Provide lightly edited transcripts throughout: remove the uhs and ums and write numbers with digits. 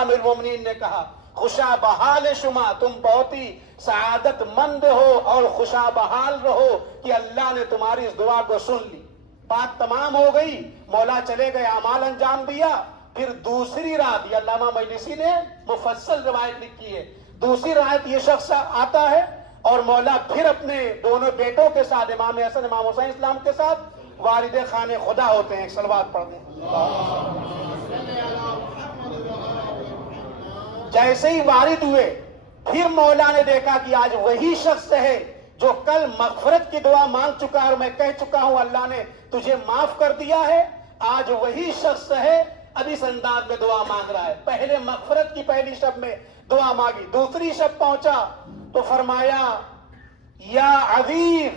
امیر المومنین نے کہا خوشا بحال شما، تم بہت ہی سعادت مند ہو اور خوشا بحال رہو کہ اللہ نے تمہاری اس دعا کو سن لی۔ بات تمام ہو گئی، مولا چلے گئے، اعمال انجام دیا۔ پھر دوسری رات، یہ علامہ مجلسی نے مفصل روایت لکھی ہے، دوسری رات یہ شخص آتا ہے اور مولا پھر اپنے دونوں بیٹوں کے ساتھ، امام حسن امام حسین اسلام کے ساتھ والد خانے خدا ہوتے ہیں۔ صلوات پڑھتے ہیں۔ جیسے ہی وارد ہوئے، پھر مولا نے دیکھا کہ آج وہی شخص ہے جو کل مغفرت کی دعا مانگ چکا ہے اور میں کہہ چکا ہوں اللہ نے تجھے معاف کر دیا ہے، آج وہی شخص ہے اب اس انداز میں دعا مانگ رہا ہے۔ پہلے مغفرت کی پہلی شب میں دعا مانگی، دوسری شب پہنچا تو فرمایا یا عزیز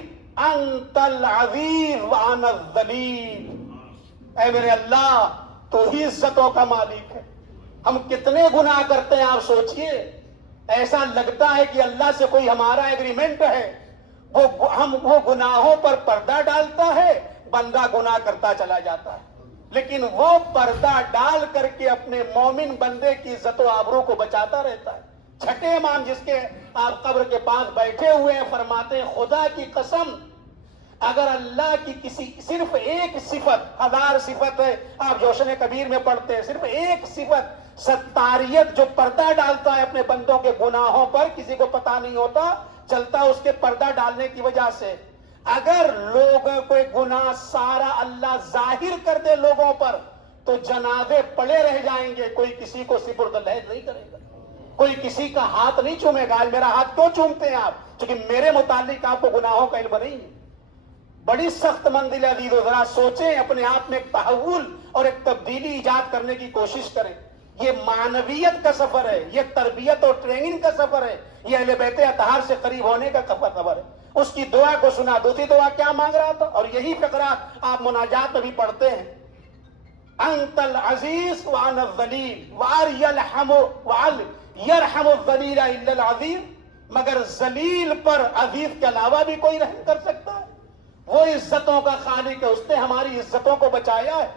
انت العزیز وانا الذلیل، اے میرے اللہ تو ہی عزتوں کا مالک ہے۔ ہم کتنے گناہ کرتے ہیں آپ سوچئے، ایسا لگتا ہے کہ اللہ سے کوئی ہمارا ایگریمنٹ ہے، وہ گناہوں پر پردہ ڈالتا ہے، بندہ گناہ کرتا چلا جاتا ہے، لیکن وہ پردہ ڈال کر کے اپنے مومن بندے کی عزت و آبرو کو بچاتا رہتا ہے۔ چھٹے امام جس کے آپ قبر کے پاس بیٹھے ہوئے ہیں فرماتے ہیں خدا کی قسم اگر اللہ کی کسی صرف ایک صفت، ہزار صفت ہے آپ جوشن کبیر میں پڑھتے ہیں، صرف ایک صفت ستاریت جو پردہ ڈالتا ہے اپنے بندوں کے گناہوں پر، کسی کو پتا نہیں ہوتا، چلتا اس کے پردہ ڈالنے کی وجہ سے۔ اگر لوگوں کو گناہ سارا اللہ ظاہر کر دے لوگوں پر تو جنازے پڑے رہ جائیں گے، کوئی کسی کو سپرد الحج نہیں کرے گا، کوئی کسی کا ہاتھ نہیں چومے گا۔ میرا ہاتھ کیوں چومتے ہیں آپ؟ کیونکہ میرے متعلق آپ کو گناہوں کا علم نہیں ہے۔ بڑی سخت منزل عزیز، ذرا سوچیں، اپنے آپ میں ایک تحول اور ایک تبدیلی ایجاد کرنے کی کوشش کریں۔ یہ معنویت کا سفر ہے، یہ تربیت اور ٹریننگ کا سفر ہے، یہ اہل بیت اطہار سے قریب ہونے کا سفر ہے۔ اس کی دعا کو سنا، دوسری دعا کیا مانگ رہا تھا، اور یہی فقرات آپ مناجات میں بھی پڑھتے ہیں، انت العزیز وانا الذلیل وال یرحم الذلیل الا العزیز، مگر ذلیل پر عزیز کے علاوہ بھی کوئی رحم کر سکتا ہے؟ وہ عزتوں کا خالق ہے، اس نے ہماری عزتوں کو بچایا ہے۔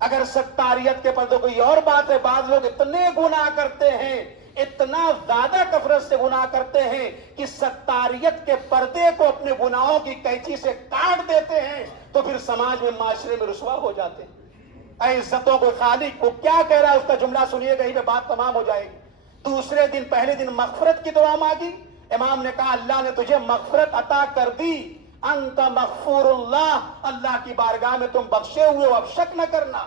اگر ستاریت کے پردے کوئی اور بات ہے، بعض لوگ اتنے گناہ کرتے ہیں، اتنا زیادہ کثرت سے گناہ کرتے ہیں کہ ستاریت کے پردے کو اپنے گناہوں کی قینچی سے کاٹ دیتے ہیں تو پھر سماج میں، معاشرے میں رسوا ہو جاتے ہیں۔ اے عزتوں کو خالق کو کیا کہہ رہا ہے، اس کا جملہ سنیے گا، ہی میں بات تمام ہو جائے گی۔ دوسرے دن، پہلے دن مغفرت کی دعا مانگی، امام نے کہا اللہ نے تجھے مغفرت عطا کر دی، انت مغفور اللہ، اللہ کی بارگاہ میں تم بخشے ہوئے ہو، اب شک نہ کرنا۔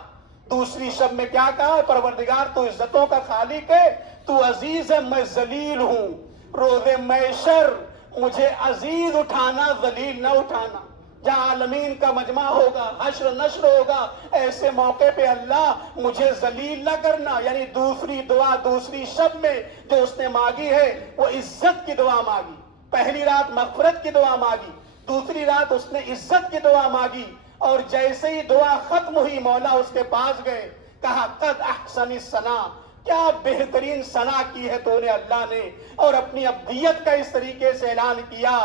دوسری شب میں کیا کہا، پروردگار تو عزتوں کا خالق ہے، تو عزیز ہے، میں ذلیل ہوں، روز محشر مجھے عزیز اٹھانا، ذلیل نہ اٹھانا۔ جہاں عالمین کا مجمع ہوگا، حشر نشر ہوگا، ایسے موقع پہ اللہ مجھے ذلیل نہ کرنا۔ یعنی دوسری دعا دوسری شب میں جو اس نے مانگی ہے وہ عزت کی دعا مانگی۔ پہلی رات مغفرت کی دعا مانگی، دوسری رات اس نے عزت کی دعا مانگی، اور جیسے ہی دعا ختم ہوئی مولا اس کے پاس گئے، کہا قد احسن الثنا، کیا بہترین ثنا کی ہے تو نے اللہ نے، اور اپنی ابدیت کا اس طریقے سے اعلان کیا،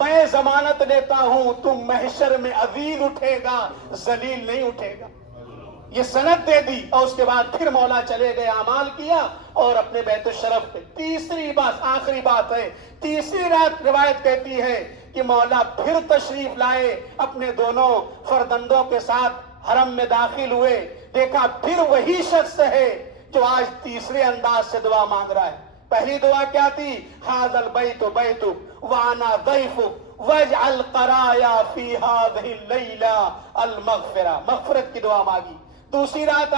میں ضمانت لیتا ہوں تم محشر میں عزیز اٹھے گا، ذلیل نہیں اٹھے گا۔ یہ سند دے دی، اور اس کے بعد پھر مولا چلے گئے، اعمال کیا اور اپنے بیت الشرف پہ۔ تیسری بات، آخری بات ہے، تیسری رات روایت کہتی ہے کہ مولا پھر تشریف لائے، اپنے دونوں فرزندوں کے ساتھ حرم میں داخل ہوئے، دیکھا پھر وہی شخص ہے جو آج تیسرے انداز سے دعا مانگ رہا ہے۔ پہلی دعا کیا تھی، ھذا البیت بیتک وانا ضیفک واجعل قرایا فی ھذہ اللیلہ المغفرہ، مغفرت کی دعا مانگی۔ دوسری رات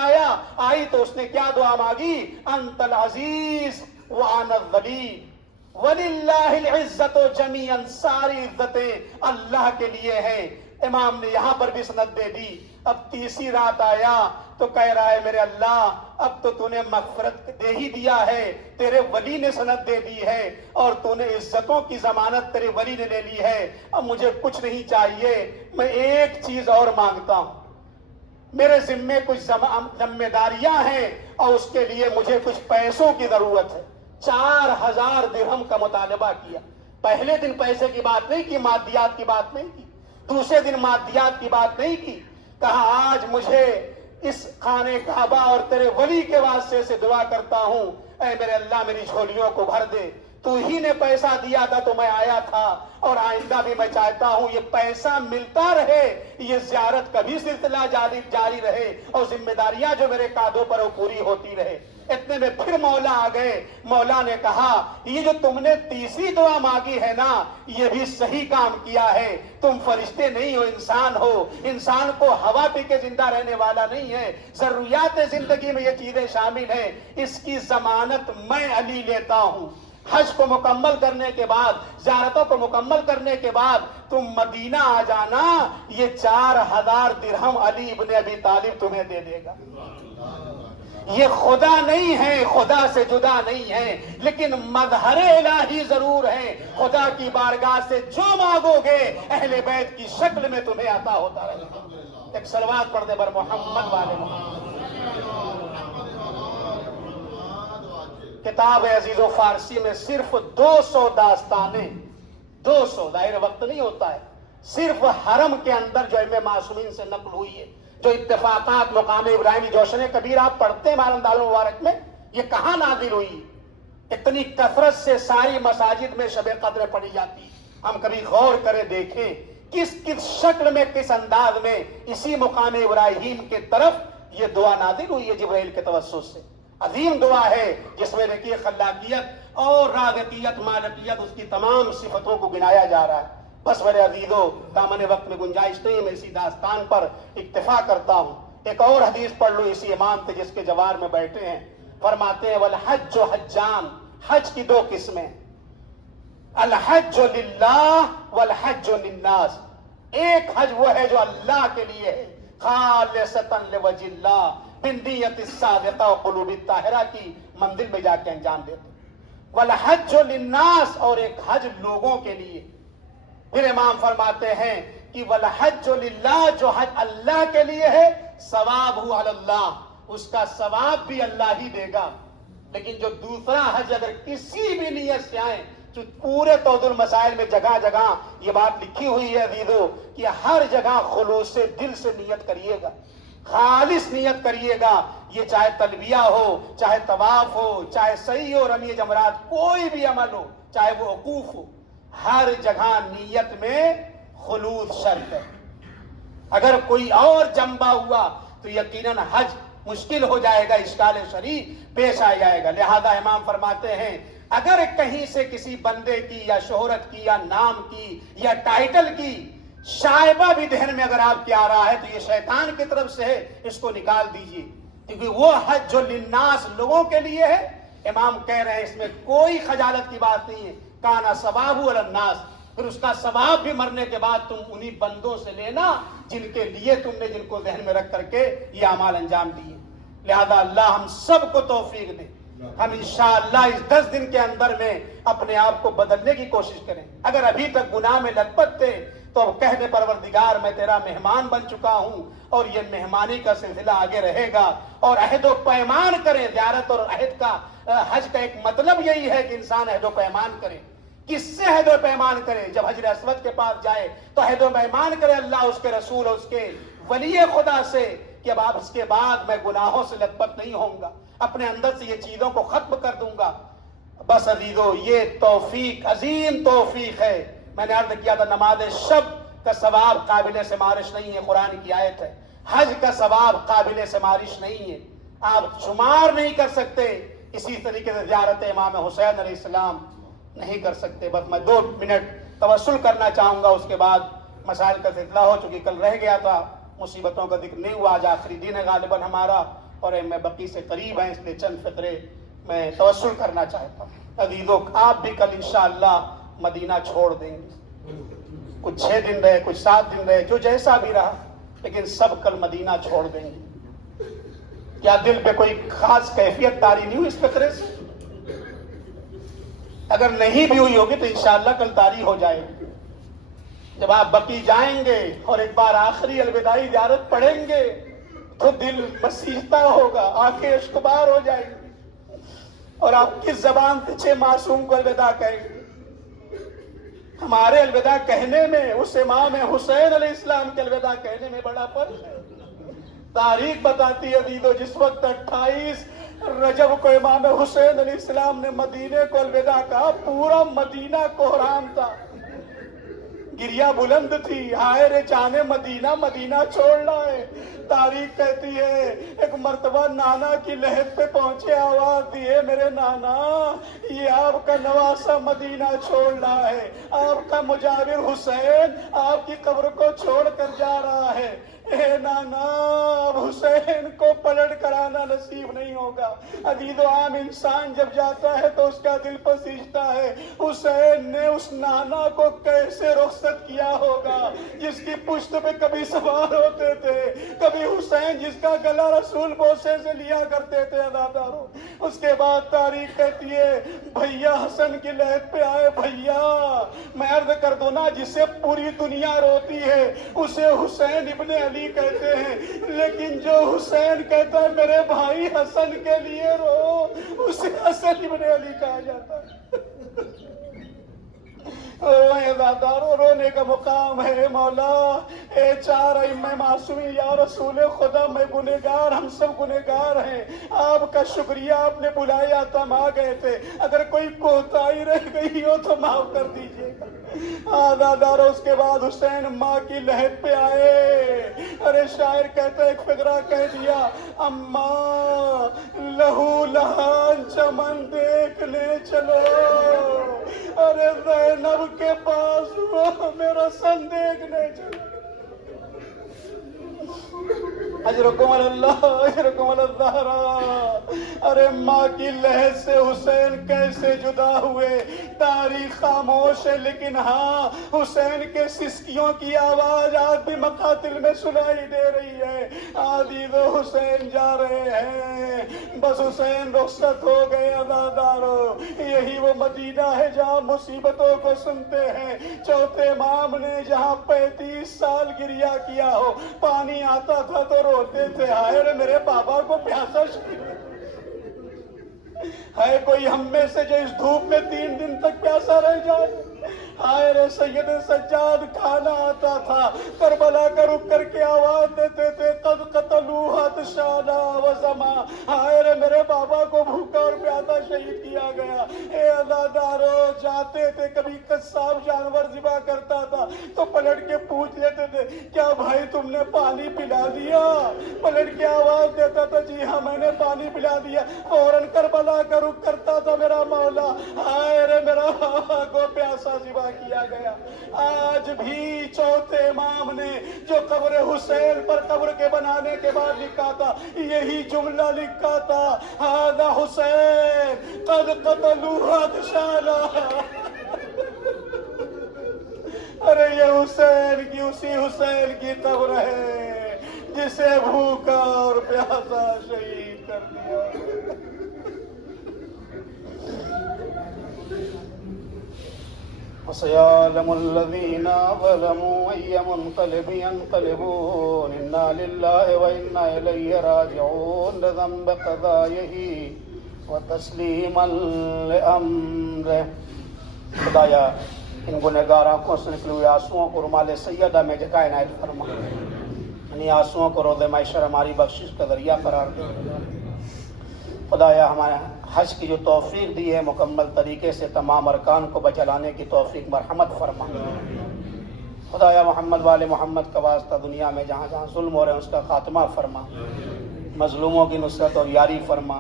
آئی تو اس نے کیا دعا مانگی، انت العزیز وانا الذلیل وَلِلَّهِ الْعِزَّةُ جَمِيعًا، ساری عزتیں اللہ کے لیے ہیں۔ امام نے یہاں پر بھی سند دے دی۔ اب تیسری رات آیا تو کہہ رہا ہے میرے اللہ اب تو نے مغفرت دے ہی دیا ہے، تیرے ولی نے سند دے دی ہے، اور تو نے عزتوں کی ضمانت تیرے ولی نے لے لی ہے، اب مجھے کچھ نہیں چاہیے، میں ایک چیز اور مانگتا ہوں، میرے ذمے کچھ ذمہ داریاں ہیں اور اس کے لیے مجھے کچھ پیسوں کی ضرورت ہے۔ 4000 درہم کا مطالبہ کیا۔ پہلے دن پیسے کی بات نہیں کی، مادیات کی بات نہیں کی، دوسرے دن مادیات کی بات نہیں کی، کہا آج مجھے اس خانے کعبہ اور تیرے ولی کے واسطے سے دعا کرتا ہوں، اے میرے اللہ میری جھولیوں کو بھر دے، تو ہی نے پیسہ دیا تھا تو میں آیا تھا، اور آئندہ بھی میں چاہتا ہوں یہ پیسہ ملتا رہے، یہ زیارت کبھی سلسلہ جاری رہے، اور ذمہ داریاں جو میرے کاندھوں پر وہ پوری ہوتی رہے۔ اتنے میں پھر مولا آ گئے، مولا نے کہا یہ جو تم نے تیسری دعا مانگی ہے نا، یہ بھی صحیح کام کیا ہے، تم فرشتے نہیں ہو، انسان ہو، انسان کو ہوا پی کے زندہ رہنے والا نہیں ہے، ضروریات زندگی میں یہ چیزیں شامل ہیں، اس کی ضمانت میں علی لیتا ہوں۔ حج کو مکمل کرنے کے بعد، زیارتوں کو مکمل کرنے کے بعد تم مدینہ آ جانا، یہ 4000 درہم علی ابن ابی طالب تمہیں دے دے گا۔ یہ خدا نہیں ہے، خدا سے جدا نہیں ہے، لیکن مظہر الہی ضرور ہے، خدا کی بارگاہ سے جو مانگو گے اہل بیت کی شکل میں تمہیں عطا ہوتا رہے گا۔ ایک صلوات پڑھ دے بر محمد والے محمد۔ کتاب عزیز و فارسی میں صرف 200 داستانیں، 200 ظاہر وقت نہیں ہوتا ہے، صرف حرم کے اندر جو علم معصومین سے نقل ہوئی ہے، جو اتفاقات مقام ابراہیمی جوشن کبیر آپ پڑھتے ہیں مالندال مبارک میں، یہ کہاں نازل ہوئی؟ اتنی کثرت سے ساری مساجد میں شب قدر پڑھی جاتی، ہم کبھی غور کرے دیکھیں کس کس شکل میں، کس انداز میں اسی مقام ابراہیم کے طرف یہ دعا نازل ہوئی ہے جبرائیل کے توسط سے۔ عظیم دعا ہے جس میں دیکھیے خلاقیت اور رازقیت، مالکیت، اس کی تمام صفتوں کو گنایا جا رہا ہے۔ بس میرے عزیزو، دامن وقت میں گنجائش نہیں، میں اسی داستان پر اکتفا کرتا ہوں۔ ایک اور حدیث پڑھ لوں اسی امام سے جس کے جوار میں بیٹھے ہیں، فرماتے ہیں والحج حجان، حج کی 2 قسمیں، الحج للہ والحج للناس۔ ایک حج وہ ہے جو اللہ کے لیے ہے، خالصتاً لوجہ اللہ، بنیت الصادقہ و قلوب الطاہرہ کی منزل میں جا کے انجام دیتے، والحج للناس، اور ایک حج لوگوں کے لیے۔ پھر امام فرماتے ہیں کہ والحج للہ، جو حج اللہ کے لیے ہے، ثوابہ علی اللہ، اس کا ثواب بھی اللہ ہی دے گا۔ لیکن جو دوسرا حج اگر کسی بھی نیت سے آئے، جو پورے توضیح المسائل میں جگہ جگہ یہ بات لکھی ہوئی ہے عزیزو کہ ہر جگہ خلوص سے دل سے نیت کریے گا، خالص نیت کریے گا، یہ چاہے تلبیہ ہو، چاہے طواف ہو، چاہے سعی ہو، رمی جمرات، کوئی بھی عمل ہو، چاہے وہ وقوف ہو، ہر جگہ نیت میں خلوص شرط ہے۔ اگر کوئی اور جنبہ ہوا تو یقیناً حج مشکل ہو جائے گا، اشکال شرعی پیش آ جائے گا۔ لہذا امام فرماتے ہیں اگر کہیں سے کسی بندے کی یا شہرت کی یا نام کی یا ٹائٹل کی شائبہ بھی ذہن میں اگر آپ کے آ رہا ہے تو یہ شیطان کی طرف سے ہے، اس کو نکال دیجیے، کیونکہ وہ حج جو للناس، لوگوں کے لیے ہے، امام کہہ رہے ہیں اس میں کوئی خجالت کی بات نہیں ہے، کانا ثوابہ علی الناس، پھر اس کا ثواب بھی مرنے کے بعد تم انہی بندوں سے لینا جن کے لیے تم نے، جن کو ذہن میں رکھ کر کے یہ اعمال انجام دیے۔ لہذا اللہ ہم سب کو توفیق دے، ہم انشاءاللہ اس 10 دن کے اندر میں اپنے آپ کو بدلنے کی کوشش کریں۔ اگر ابھی تک گناہ میں لت پت تھے تو اب کہہ دے پروردگار میں تیرا مہمان بن چکا ہوں، اور یہ مہمانی کا سلسلہ آگے رہے گا، اور عہد و پیمان کریں۔ زیارت اور عہد کا، حج کا ایک مطلب یہی ہے کہ انسان عہد و پیمان کرے۔ کس سے عہد و پیمان کرے؟ جب حجر اسود کے پاس جائے تو عہد و پیمان کرے اللہ، اس کے رسول اور اس کے ولی خدا سے کہ اب آپ اس کے بعد میں گناہوں سے لت پت نہیں ہوں گا، اپنے اندر سے یہ چیزوں کو ختم کر دوں گا۔ بس عزیزو، یہ توفیق عظیم توفیق ہے۔ میں نے عرض کیا تھا نماز شب کا ثواب قابل سمارش نہیں ہے، قرآن کی آیت ہے۔ حج کا ثواب قابل سمارش نہیں ہے، آپ شمار نہیں کر سکتے۔ اسی طریقے سے زیارت امام حسین علیہ السلام نہیں کر سکتے۔ بس میں 2 منٹ توسل کرنا چاہوں گا، اس کے بعد مسائل کا سلسلہ ہو چکی، کل رہ گیا تھا، مصیبتوں کا ذکر نہیں ہوا، آج آخری دن ہے غالباً ہمارا، اور میں بقی سے قریب ہیں، اس لیے چند فقرے میں توسل کرنا چاہتا ہوں۔ عزیزو، آپ بھی کل انشاءاللہ مدینہ چھوڑ دیں گے، کچھ 6 دن رہے، کچھ 7 دن رہے، جو جیسا بھی رہا، لیکن سب کل مدینہ چھوڑ دیں گے۔ کیا دل پہ کوئی خاص کیفیت طاری نہیں ہوئی اس فقرے سے؟ اگر نہیں بھی ہوئی ہوگی تو انشاءاللہ کل طاری ہو جائے گی۔ جب آپ بقی جائیں گے اور ایک بار آخری الوداعی زیارت پڑھیں گے تو دل مسیحتا ہوگا، آنکھیں اشکبار ہو جائیں گی، اور آپ کس زبان سے 6 معصوم کو الوداع کہیں گے؟ ہمارے الوداع کہنے میں اس امام حسین علیہ السلام کے الوداع کہنے میں بڑا فرق ہے۔ تاریخ بتاتی ہے عزیزو، جس وقت 28 رجب کو امام حسین علیہ السلام نے مدینے کو الوداع کہا، پورا مدینہ کوہرام تھا، گریا بلند تھی، ہائے رے جانے مدینہ، مدینہ چھوڑنا ہے۔ تاریخ کہتی ہے ایک مرتبہ نانا کی لحد پہ پہنچے، آواز دیے، میرے نانا یہ آپ کا نواسہ مدینہ چھوڑنا ہے، آپ کا مجاور حسین آپ کی قبر کو چھوڑ کر جا رہا ہے۔ اے نانا، اب حسین کو پلٹ کر آنا نصیب نہیں ہوگا۔ عزیز و عام انسان جب جاتا ہے تو اس کا دل پسیجتا ہے، حسین نے اس نانا کو کیسے رخصت کیا ہوگا جس کی پشت پہ کبھی سوار ہوتے تھے، کبھی حسین جس کا گلا رسول بوسے سے لیا کرتے تھے۔ عزادارو، اس کے بعد تاریخ کہتی ہے بھیا حسن کی لہد پہ آئے، بھیا میں عرض کر دوں نا، جسے پوری دنیا روتی ہے اسے حسین ابن علی کہتے ہیں، لیکن جو حسین کہتا ہے میرے بھائی حسن کے لیے رو، اسے حسن ابن علی کہا جاتا ہے۔ رونے کا مقام ہے مولا، اے چار ائمہ معصومین، یا رسول خدا میں گنہگار، ہم سب گنہگار ہیں، آپ کا شکریہ، آپ نے بلایا تو ہم آ گئے تھے، اگر کوئی کوتاہی رہ گئی ہو تو معاف کر دیجیے گا۔ آزادارو، اس کے بعد حسین ماں کی لہد پہ آئے، ارے شاعر کہتا ہے، ایک فقرہ کہہ دیا، اماں لہو لہان چمن دیکھنے چلو، ارے زینب کے پاس وہ میرا سن دیکھنے چلو۔ اجرکم اللہ، اجرکم اللہ۔ ارے ماں کی لہد سے حسین کیسے جدا ہوئے، تاریخ خاموش ہے، لیکن ہاں حسین کے سسکیوں کی آواز آج بھی مقاتل میں سنائی دے رہی ہے۔ عزیز و حسین جا رہے ہیں، بس حسین رخصت ہو گئے۔ عزادارو، یہی وہ مدینہ ہے جہاں مصیبتوں کو سنتے ہیں، چوتھے امام نے جہاں 35 سال گریا کیا ہو، پانی آتا تھا تو روتے تھے، ہائے رے میرے بابا کو پیاسا ہے کوئی ہم میں سے جو اس دھوپ میں 3 دن تک پیاسا رہ جائے؟ ہائے رے سید سجاد کھانا آتا تھا، کربلا کا رک کر کے آواز دیتے تھے، قد قتلوا عطشانا وظما، ہائے رے میرے بابا کو بھوکا اور پیاسا شہید کیا گیا۔ اے عزادارو، جاتے تھے، کبھی قصاب جانور ذبح کرتا تھا تو پلٹ کے پوچھ لیتے تھے، کیا بھائی تم نے پانی پلا دیا؟ پلٹ کے آواز دیتا تھا، جی ہاں میں نے پانی پلا دیا، فوراً کربلا کا رخ کرتا تھا میرا مولا، ہائے رے میرا بابا کو پیاسا ذبح کیا گیا۔ آج بھی چوتھے امام نے جو قبر حسین پر قبر کے بنانے کے بعد لکھا تھا، یہی جملہ لکھا تھا، ھذا حسین قد قتلوا عطشانا۔ ارے یہ حسین کی، اسی حسین کی قبر ہے جسے بھوکا اور پیاسا شہید کر دیا۔ وَسَيَعْلَمُ الَّذِينَ ظَلَمُوا أَيَّ مُنقَلِبٍ يَنقَلِبُونَ إِنَّا لِلَّهِ وَإِنَّا إِلَيْهِ راجعون ذنب قضائه وتسليما لأمره۔ خدایا ان گنہگار آنکھوں سے نکلے ہوئے آنسوؤں کو رمال سیدہ میں جگہ عنایت فرما، انہی آنسوؤں کو روضہ محشر ہماری بخشش کا ذریعہ قرار دے۔ خدایا ہمارے حج کی جو توفیق دی ہے، مکمل طریقے سے تمام ارکان کو بچلانے کی توفیق مرحمت فرما۔ خدایا محمد والے محمد کا واسطہ دنیا میں جہاں جہاں ظلم ہو رہے ہیں اس کا خاتمہ فرما، مظلوموں کی نصرت اور یاری فرما،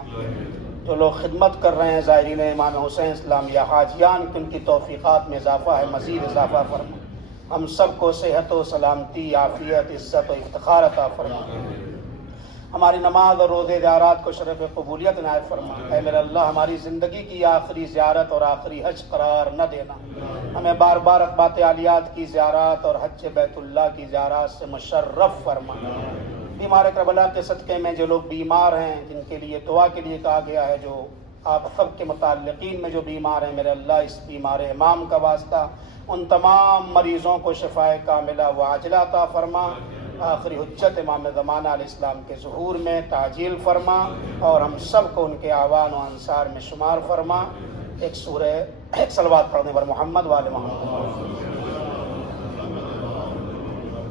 جو لوگ خدمت کر رہے ہیں زائرین امام حسین اسلام یا حاجیان، ان کی توفیقات میں اضافہ ہے، مزید اضافہ فرما، ہم سب کو صحت و سلامتی، عافیت، عزت و افتخار عطا فرما، ہماری نماز اور روزے زیارات کو شرف قبولیت عنایت فرما۔ اے میرے اللہ، ہماری زندگی کی آخری زیارت اور آخری حج قرار نہ دینا، ہمیں بار بار اقبات عالیات کی زیارات اور حج بیت اللہ کی زیارات سے مشرف فرما۔ بیمار کربلا کے صدقے میں جو لوگ بیمار ہیں، جن کے لیے دعا کے لیے کہا گیا ہے، جو آپ سب کے متعلقین میں جو بیمار ہیں، میرے اللہ اس بیمار امام کا واسطہ ان تمام مریضوں کو شفائے کاملہ و عاجلہ عطا فرما، آخری حجت امام زمانہ علیہ السلام کے ظہور میں تعجیل فرما، اور ہم سب کو ان کے اعوان و انصار میں شمار فرما۔ ایک صلوات پڑھنے پر محمد والے محمد۔